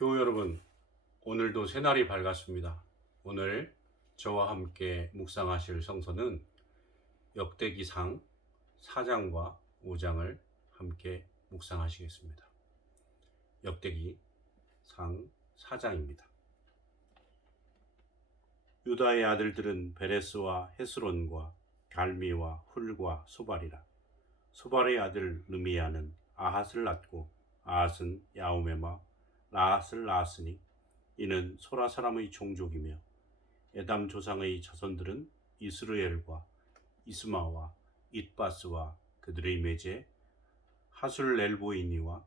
교우 여러분, 오늘도 새날이 밝았습니다. 오늘 저와 함께 묵상하실 성서는 역대기상 4장과 5장을 함께 묵상하시겠습니다. 역대기상 4장입니다. 유다의 아들들은 베레스와 헤스론과 갈미와 훌과 소발이라. 소발의 아들 르미야는 아핫을 낳고 아핫은 야우메마 라앗을 낳았으니 이는 소라 사람의 종족이며 에담 조상의 자손들은 이스르엘과 이스마와 잇바스와 그들의 매제 하술렐보이니와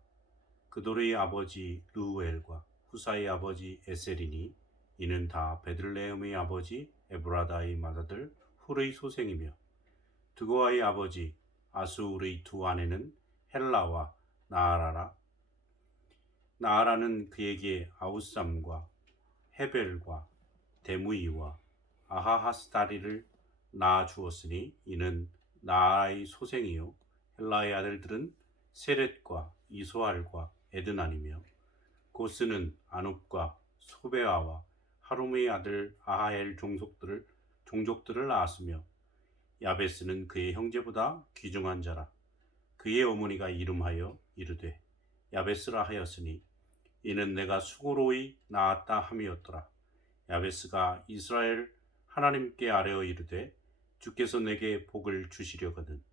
그들의 아버지 르우엘과 후사의 아버지 에셀이니 이는 다 베들레헴의 아버지 에브라다의 맏아들 훌의 소생이며 드고아의 아버지 아수울의 두 아내는 헬라와 나아라라 나아라는 그에게 아우쌈과 헤벨과 데무이와 아하하스다리를 낳아 주었으니 이는 나아의 소생이요. 헬라의 아들들은 세렛과 이소알과 에드난이며 고스는 아눕과 소베아와 하룸의 아들 아하엘 종족들을 종족들을 낳았으며 야베스는 그의 형제보다 귀중한 자라. 그의 어머니가 이름하여 이르되 야베스라 하였으니 이는 내가 수고로이 낳았다 함이었더라. 야베스가 이스라엘 하나님께 아뢰어 이르되 주께서 내게 복을 주시려거든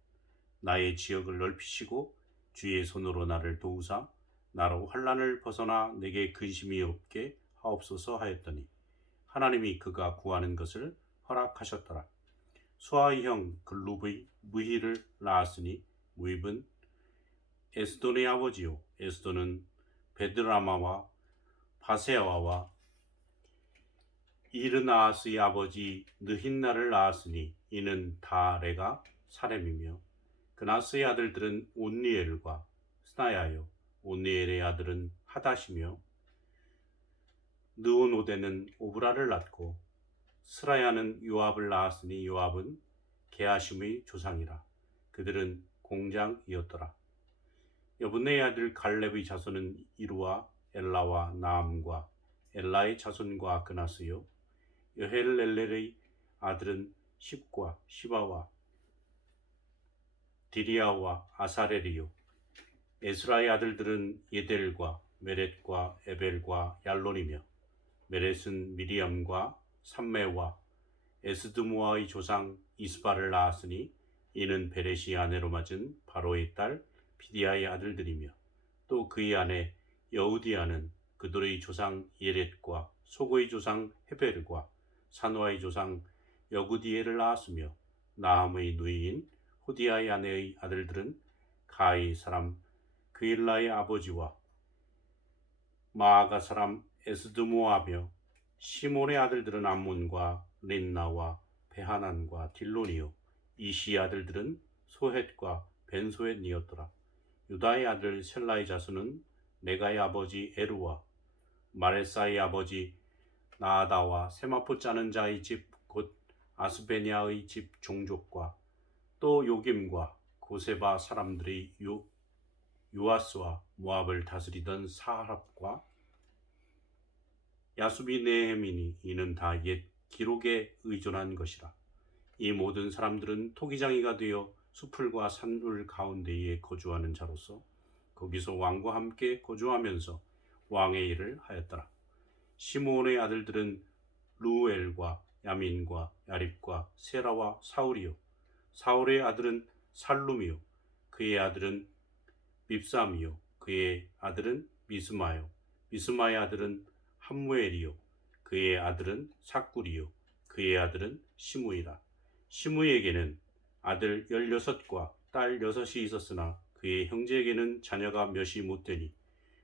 나의 지역을 넓히시고 주의 손으로 나를 도우사 나로 환란을 벗어나 내게 근심이 없게 하옵소서 하였더니 하나님이 그가 구하는 것을 허락하셨더라. 수아의 형 글룹의 무희를 낳았으니 무입은 에스돈의 아버지요. 에스돈은 베드라마와 바세아와 이르나스의 아버지 느힌나를 낳았으니 이는 다 레가 사렘이며 그나스의 아들들은 온니엘과 스나야요. 온니엘의 아들은 하다시며 느오노데는 오브라를 낳고 스라야는 요압을 낳았으니 요압은 게하심의 조상이라. 그들은 공장이었더라 여분네의 아들 갈렙의 자손은 이루와 엘라와 나암과 엘라의 자손과 그나스요. 여헬렐렐의 아들은 십과 시바와 디리아와 아사렐이요. 에스라의 아들들은 예델과 메렛과 에벨과 얄론이며 메렛은 미리암과 삼메와 에스드모아의 조상 이스바를 낳았으니 이는 베레시 아내로 맞은 바로의 딸 피디아의 아들들이며 또 그의 아내 여우디아는 그들의 조상 예렛과 소고의 조상 헤벨과 산화의 조상 여구디엘을 낳았으며 나함의 누이인 호디아의 아내의 아들들은 가이 사람 그일라의 아버지와 마아가 사람 에스드모아며 시몬의 아들들은 암몬과 린나와 베하난과 딜론이요 이시 아들들은 소헷과 벤소헷이었더라. 유다의 아들 셀라의 자손은 네가의 아버지 에루와 마레사의 아버지 나아다와 세마포 짜는 자의 집 곧 아스베니아의 집 종족과 또 요김과 고세바 사람들이 요, 요아스와 모압을 다스리던 사합과 야수비 네헤미니 이는 다 옛 기록에 의존한 것이라. 이 모든 사람들은 토기장이가 되어 수풀과 산울 가운데에 거주하는 자로서 거기서 왕과 함께 거주하면서 왕의 일을 하였더라. 시므온의 아들들은 루엘과 야민과 야립과 세라와 사울이요. 사울의 아들은 살룸이요. 그의 아들은 밉삼이요. 그의 아들은 미스마요. 미스마의 아들은 함무엘이요. 그의 아들은 사꿀이요. 그의 아들은 시무이라. 시무에게는 아들 열여섯과 딸 여섯이 있었으나 그의 형제에게는 자녀가 몇이 못 되니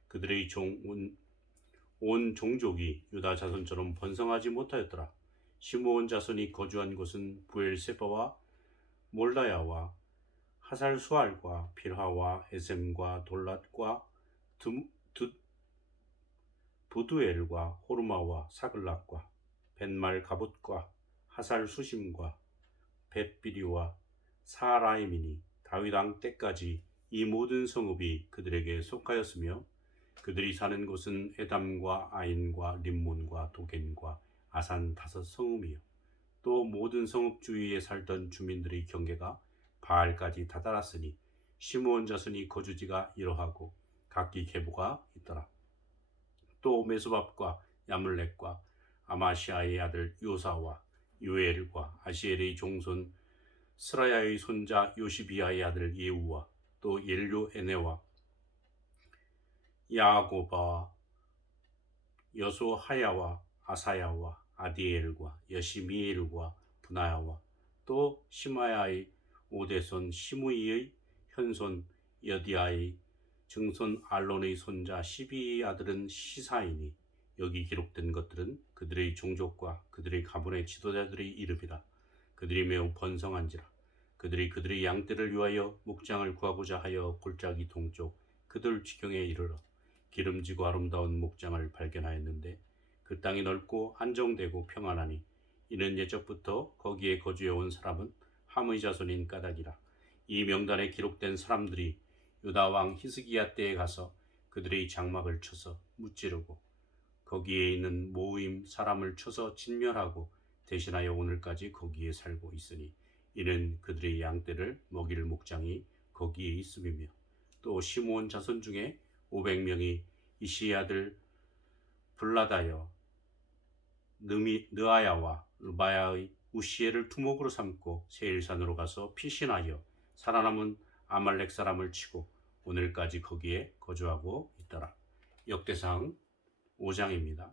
그들의 종, 온, 온 종족이 유다 자손처럼 번성하지 못하였더라. 시므온 자손이 거주한 곳은 부엘세바와 몰다야와 하살수알과 빌하와 에셈과 돌랏과 드, 드, 부두엘과 호르마와 사글락과 벤말 가봇과 하살 수심과 벳비리와 사라임이니 다윗 왕 때까지 이 모든 성읍이 그들에게 속하였으며 그들이 사는 곳은 에담과 아인과 림몬과 도겐과 아산 다섯 성읍이요. 또 모든 성읍 주위에 살던 주민들의 경계가 바알까지 다다랐으니 시므온 자손이 거주지가 이러하고 각기 계보가 있더라. 또 메소밥과 야물렉과 아마시아의 아들 요사와 요엘과 아시엘의 종손 스라야의 손자 요시비아의 아들 예우와 또 옐료 에네와 야고바 여소하야와 아사야와 아디엘과 여시미엘과 분하야와 또 시마야의 오대손 시무이의 현손 여디아의 증손 알론의 손자 시비의 아들은 시사이니 여기 기록된 것들은 그들의 종족과 그들의 가문의 지도자들의 이름이라 그들이 매우 번성한지라. 그들이 그들의 양떼를 위하여 목장을 구하고자 하여 골짜기 동쪽 그들 지경에 이르러 기름지고 아름다운 목장을 발견하였는데 그 땅이 넓고 안정되고 평안하니 이는 예적부터 거기에 거주해 온 사람은 함의 자손인 까닭이라. 이 명단에 기록된 사람들이 유다 왕 히스기야 때에 가서 그들의 장막을 쳐서 무찌르고 거기에 있는 모임 사람을 쳐서 진멸하고 대신하여 오늘까지 거기에 살고 있으니 이는 그들의 양떼를 먹일 목장이 거기에 있음이며 또 시므온 자손 중에 500명이 이시의 아들 블라다여 느미, 느아야와 르바야의 우시에를 투목으로 삼고 세일산으로 가서 피신하여 살아남은 아말렉 사람을 치고 오늘까지 거기에 거주하고 있더라. 역대상 5장입니다.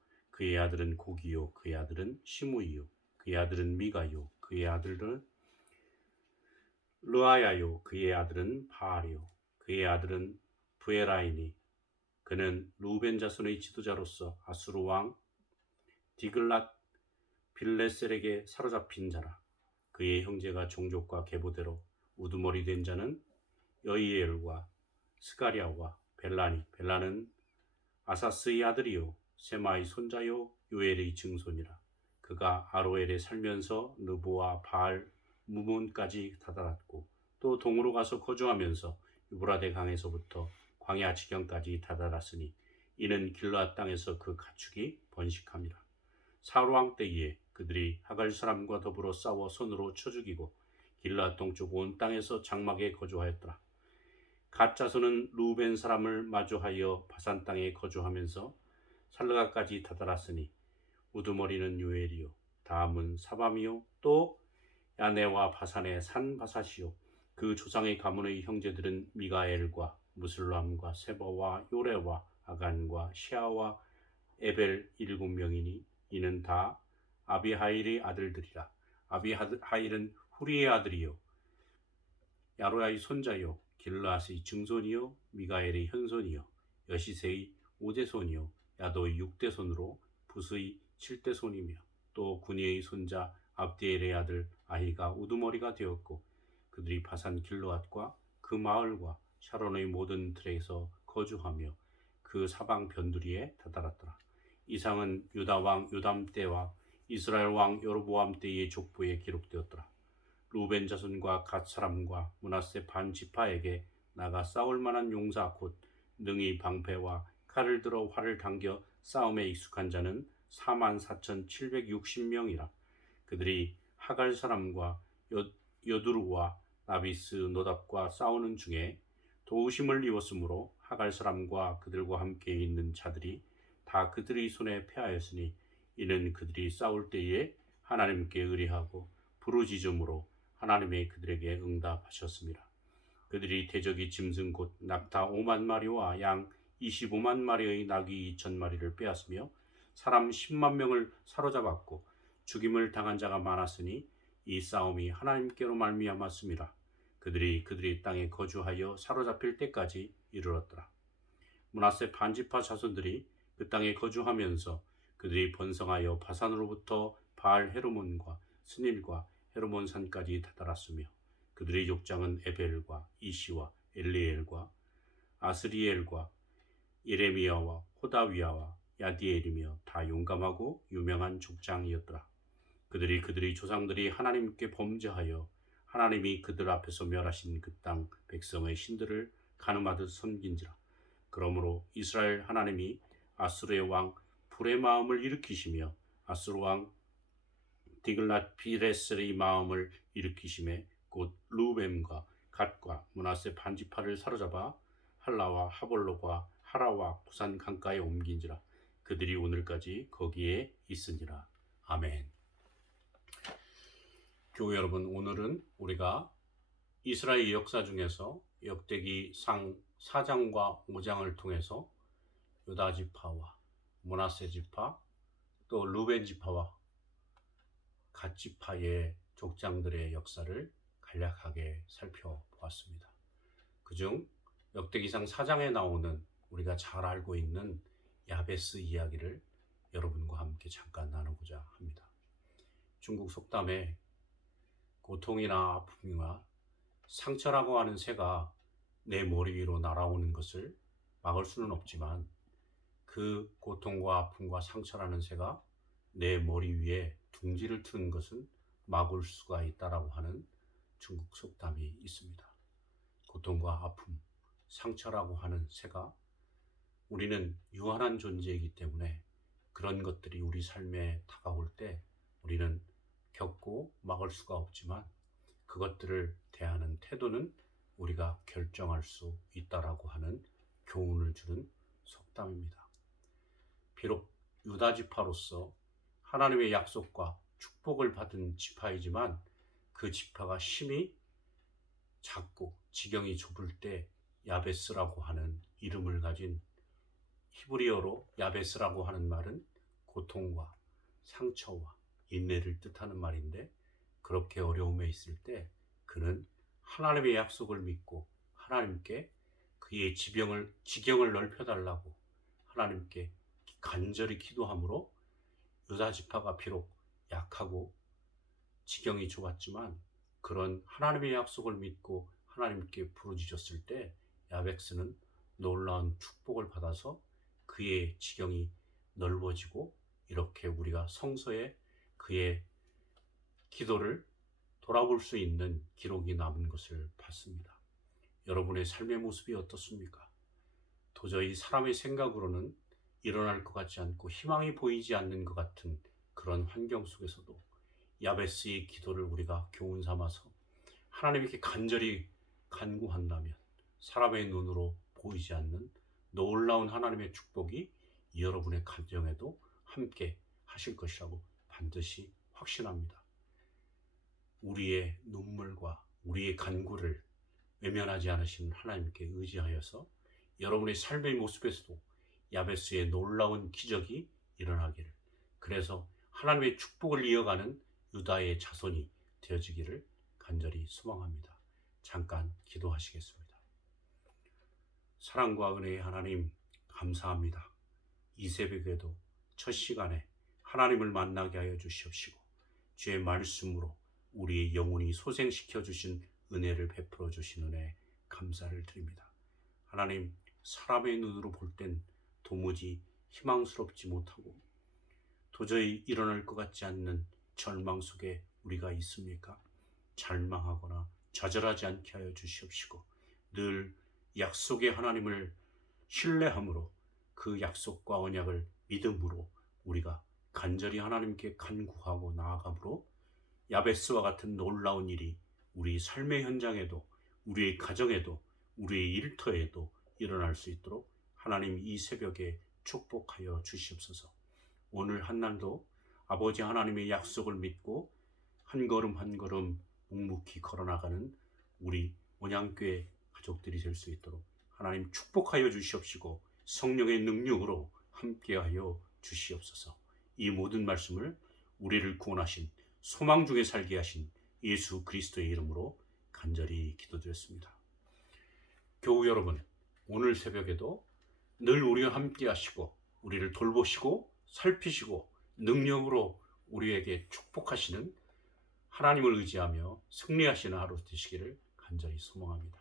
그의 아들은 고기요 그의 아들은 시무이요 그의 아들은 미가요 그의 아들은 르아야요 그의 아들은 바알이요 그의 아들은 부에라이니. 그는 루벤 자손의 지도자로서 아수르 왕 디글랏 빌레셀에게 사로잡힌 자라. 그의 형제가 종족과 계보대로 우두머리 된 자는 여이엘과 스가리아와 벨라니. 벨라는 아사스의 아들이요 세마의 손자요 요엘의 증손이라. 그가 아로엘에 살면서 느보와 바알 무몬까지 다다랐고 또 동으로 가서 거주하면서 유브라데 강에서부터 광야 지경까지 다다랐으니 이는 길라 땅에서 그 가축이 번식함이라. 사로왕 때에 그들이 하갈 사람과 더불어 싸워 손으로 쳐 죽이고 길라 동쪽 온 땅에서 장막에 거주하였더라. 가짜서는 루벤 사람을 마주하여 바산 땅에 거주하면서 살르가까지 다다랐으니 우두머리는 요엘이요. 다음은 사밤이요. 또 야네와 바산의 산 바사시요. 그 조상의 가문의 형제들은 미가엘과 무슬람과 세바와 요레와 아간과 시아와 에벨 일곱 명이니 이는 다 아비하일의 아들들이라. 아비하일은 후리의 아들이요. 야로야의 손자요. 길라스의 증손이요. 미가엘의 현손이요. 여시세의 오대손이요 야도의 육대손으로 부스의 칠대손이며 또 군이의 손자 압디엘의 아들 아히가 우두머리가 되었고 그들이 바산 길로앗과 그 마을과 샤론의 모든 들에서 거주하며 그 사방 변두리에 다다랐더라. 이상은 유다 왕 요담 때와 이스라엘 왕 여로보암 때의 족보에 기록되었더라. 루벤 자손과 갓 사람과 문하세 반 지파에게 나가 싸울 만한 용사 곧 능히 방패와 칼을 들어 활을 당겨 싸움에 익숙한 자는 4만 4,760명이라. 그들이 하갈 사람과 여, 여두르와 나비스 노답과 싸우는 중에 도우심을 입었으므로 하갈 사람과 그들과 함께 있는 자들이 다 그들의 손에 패하였으니 이는 그들이 싸울 때에 하나님께 의뢰하고 부르짖음으로 하나님의 그들에게 응답하셨습니다. 그들이 대적이 짐승 곧 낙타 5만 마리와 양 25만 마리의 낙이 2천 마리를 빼앗으며 사람 10만 명을 사로잡았고 죽임을 당한 자가 많았으니 이 싸움이 하나님께로 말미암았습니다. 그들이 그들의 땅에 거주하여 사로잡힐 때까지 이르렀더라. 문하세 반지파 자손들이 그 땅에 거주하면서 그들이 번성하여 바산으로부터 바알 헤르몬과 스닐과 헤르몬 산까지 다다랐으며 그들의 족장은 에벨과 이시와 엘리엘과 아스리엘과 예레미야와 호다위야와 야디엘이며 다 용감하고 유명한 족장이었더라. 그들이 그들의 조상들이 하나님께 범죄하여 하나님이 그들 앞에서 멸하신 그 땅 백성의 신들을 가늠하듯 섬긴지라. 그러므로 이스라엘 하나님이 아수르의 왕 불의 마음을 일으키시며 아수르 왕 디글랏 비레스의 마음을 일으키심에 곧 루벤과 갓과 문하세 반지파를 사로잡아 할라와 하볼로과 하라와 부산 강가에 옮긴지라 그들이 오늘까지 거기에 있으니라 아멘. 교회 여러분 오늘은 우리가 이스라엘 역사 중에서 역대기 상 4장과 5장을 통해서 유다 지파와 문하세 지파 또 루벤 지파와 갓 지파의 족장들의 역사를 간략하게 살펴보았습니다. 그중 역대기상 4장에 나오는 우리가 잘 알고 있는 야베스 이야기를 여러분과 함께 잠깐 나누고자 합니다. 중국 속담에 고통이나 아픔이나 상처라고 하는 새가 내 머리 위로 날아오는 것을 막을 수는 없지만 그 고통과 아픔과 상처라는 새가 내 머리 위에 둥지를 트는 것은 막을 수가 있다라고 하는 중국 속담이 있습니다. 고통과 아픔, 상처라고 하는 새가 우리는 유한한 존재이기 때문에 그런 것들이 우리 삶에 다가올 때 우리는 겪고 막을 수가 없지만 그것들을 대하는 태도는 우리가 결정할 수 있다라고 하는 교훈을 주는 속담입니다. 비록 유다 지파로서 하나님의 약속과 축복을 받은 지파이지만 그 지파가 심히 작고 지경이 좁을 때 야베스라고 하는 이름을 가진 히브리어로 야베스라고 하는 말은 고통과 상처와 인내를 뜻하는 말인데 그렇게 어려움에 있을 때 그는 하나님의 약속을 믿고 하나님께 그의 지병을 지경을 넓혀 달라고 하나님께 간절히 기도함으로 유다 지파가 비록 약하고 지경이 좁았지만 그런 하나님의 약속을 믿고 하나님께 부르짖었을 때 야백스는 놀라운 축복을 받아서 그의 지경이 넓어지고 이렇게 우리가 성서에 그의 기도를 돌아볼 수 있는 기록이 남은 것을 봤습니다. 여러분의 삶의 모습이 어떻습니까? 도저히 사람의 생각으로는 일어날 것 같지 않고 희망이 보이지 않는 것 같은 그런 환경 속에서도 야베스의 기도를 우리가 교훈 삼아서 하나님께 간절히 간구한다면 사람의 눈으로 보이지 않는 놀라운 하나님의 축복이 여러분의 가정에도 함께 하실 것이라고 반드시 확신합니다. 우리의 눈물과 우리의 간구를 외면하지 않으신 하나님께 의지하여서 여러분의 삶의 모습에서도 야베스의 놀라운 기적이 일어나기를 그래서 하나님의 축복을 이어가는 유다의 자손이 되어지기를 간절히 소망합니다. 잠깐 기도하시겠습니다. 사랑과 은혜의 하나님 감사합니다. 이 새벽에도 첫 시간에 하나님을 만나게 하여 주시옵시고 주의 말씀으로 우리의 영혼이 소생시켜 주신 은혜를 베풀어 주신 은혜 감사를 드립니다. 하나님 사람의 눈으로 볼 땐 도무지 희망스럽지 못하고 도저히 일어날 것 같지 않는 절망 속에 우리가 있습니까? 절망하거나 좌절하지 않게 하여 주시옵시고 늘 약속의 하나님을 신뢰함으로 그 약속과 언약을 믿음으로 우리가 간절히 하나님께 간구하고 나아감으로 야베스와 같은 놀라운 일이 우리 삶의 현장에도 우리의 가정에도 우리의 일터에도 일어날 수 있도록 하나님 이 새벽에 축복하여 주시옵소서. 오늘 한날도 아버지 하나님의 약속을 믿고 한 걸음 한 걸음 묵묵히 걸어나가는 우리 온양교회 가족들이 될 수 있도록 하나님 축복하여 주시옵시고 성령의 능력으로 함께하여 주시옵소서. 이 모든 말씀을 우리를 구원하신 소망 중에 살게 하신 예수 그리스도의 이름으로 간절히 기도드렸습니다. 교우 여러분, 오늘 새벽에도 늘 우리와 함께 하시고 우리를 돌보시고 살피시고 능력으로 우리에게 축복하시는 하나님을 의지하며 승리하시는 하루 되시기를 간절히 소망합니다.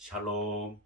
샬롬.